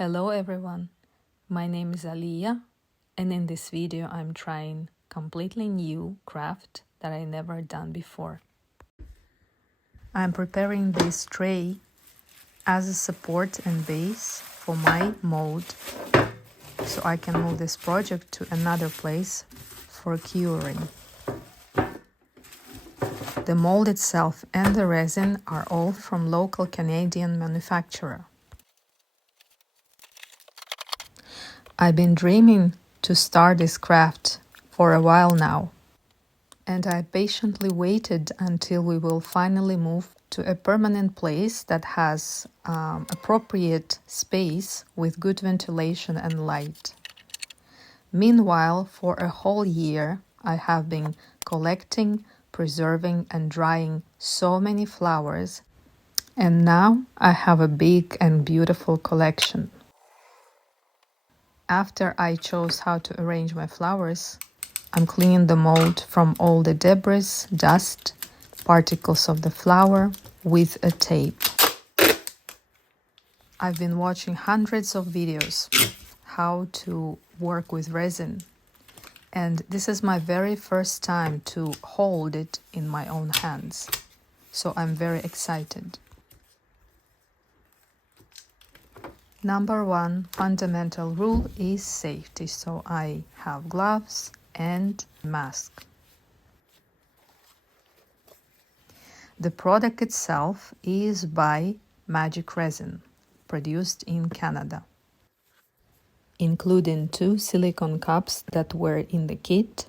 Hello everyone, my name is Aliyah, and in this video I'm trying completely new craft that I never done before. I'm preparing this tray as a support and base for my mold, so I can move this project to another place for curing. The mold itself and the resin are all from local Canadian manufacturer. I've been dreaming to start this craft for a while now, and I patiently waited until we will finally move to a permanent place that has appropriate space with good ventilation and light. Meanwhile, for a whole year, I have been collecting, preserving and drying so many flowers, and now I have a big and beautiful collection. After I chose how to arrange my flowers, I'm cleaning the mold from all the debris, dust, particles of the flower with a tape. I've been watching hundreds of videos how to work with resin, and this is my very first time to hold it in my own hands, so I'm very excited. Number one fundamental rule is safety, so I have gloves and mask. The product itself is by Magic Resin, produced in Canada, including 2 silicone cups that were in the kit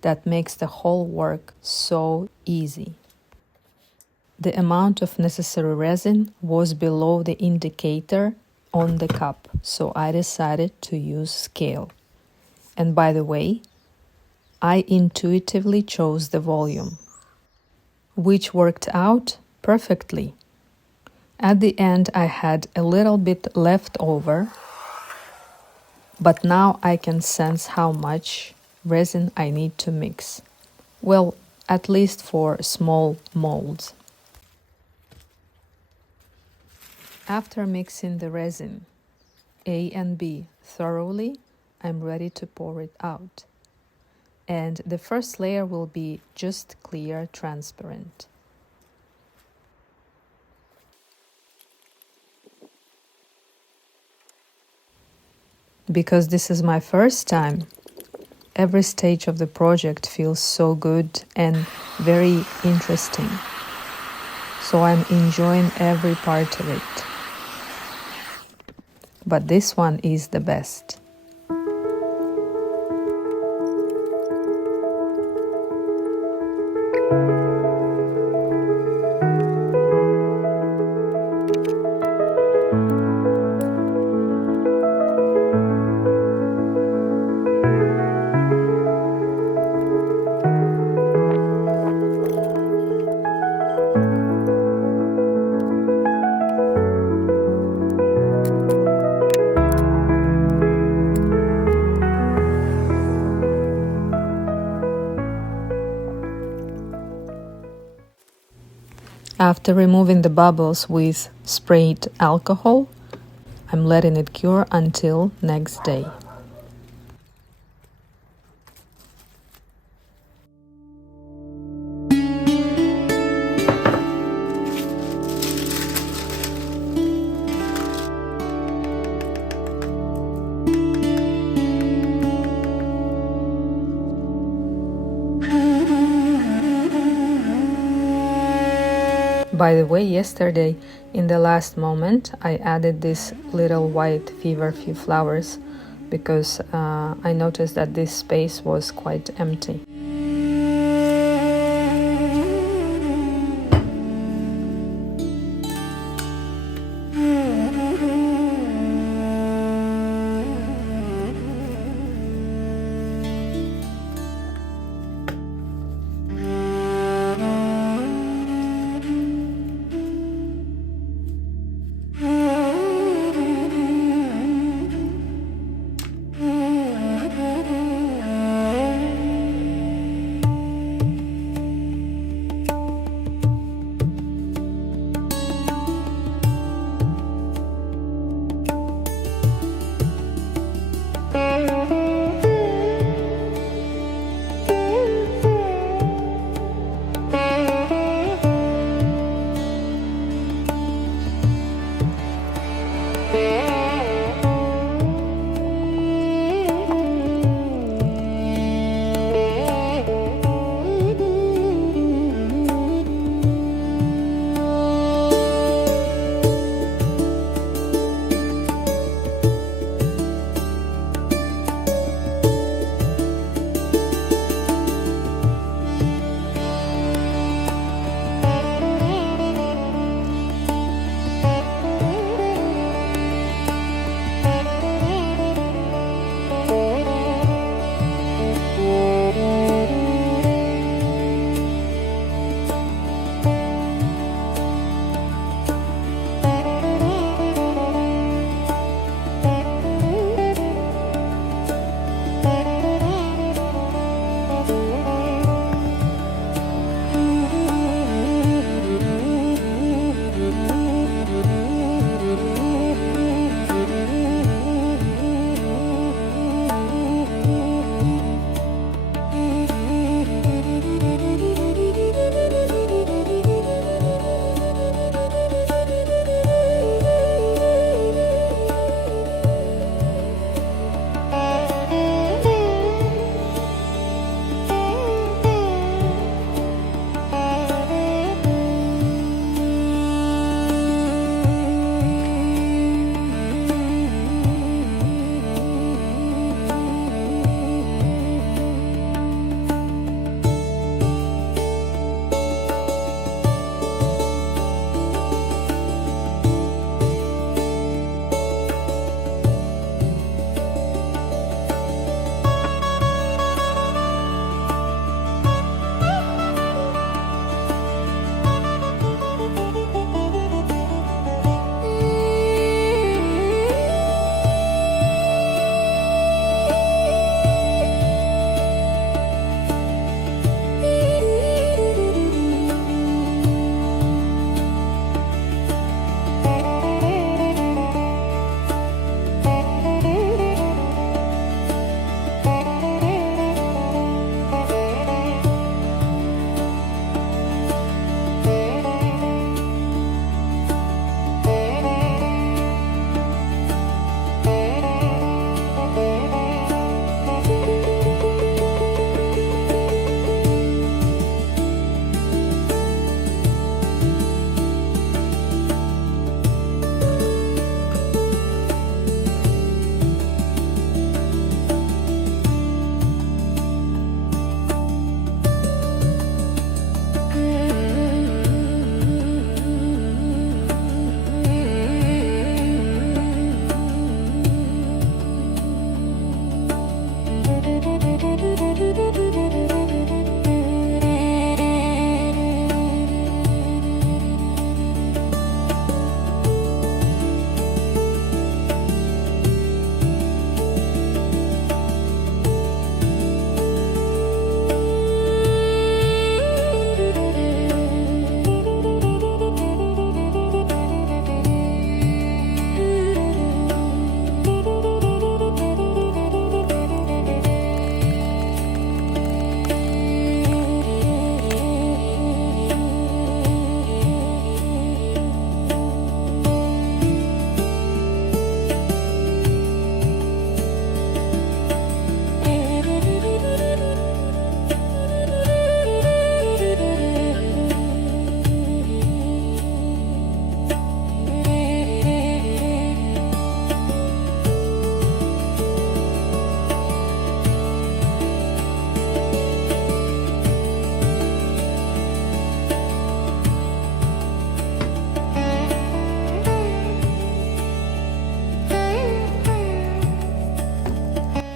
that makes the whole work so easy. The amount of necessary resin was below the indicator on the cup, so I decided to use scale. And by the way, I intuitively chose the volume, which worked out perfectly. At the end I had a little bit left over, but now I can sense how much resin I need to mix. Well, at least for small molds. After mixing the resin A and B thoroughly, I'm ready to pour it out. And the first layer will be just clear, transparent. Because this is my first time, every stage of the project feels so good and very interesting. So I'm enjoying every part of it. But this one is the best. After removing the bubbles with sprayed alcohol, I'm letting it cure until next day. By the way, yesterday, in the last moment, I added this little white feverfew flowers because I noticed that this space was quite empty.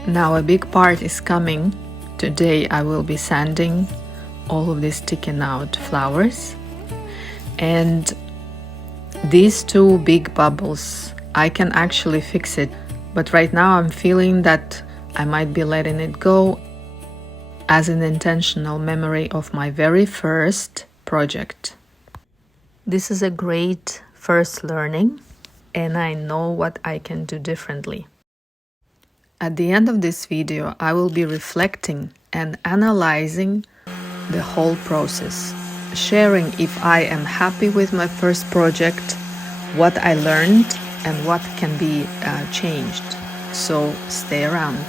Now a big part is coming. Today I will be sanding all of these sticking out flowers, and these two big bubbles, I can actually fix it, but right now I'm feeling that I might be letting it go as an intentional memory of my very first project. This is a great first learning, and I know what I can do differently. At the end of this video, I will be reflecting and analyzing the whole process, sharing if I am happy with my first project, what I learned, and what can be changed. So stay around.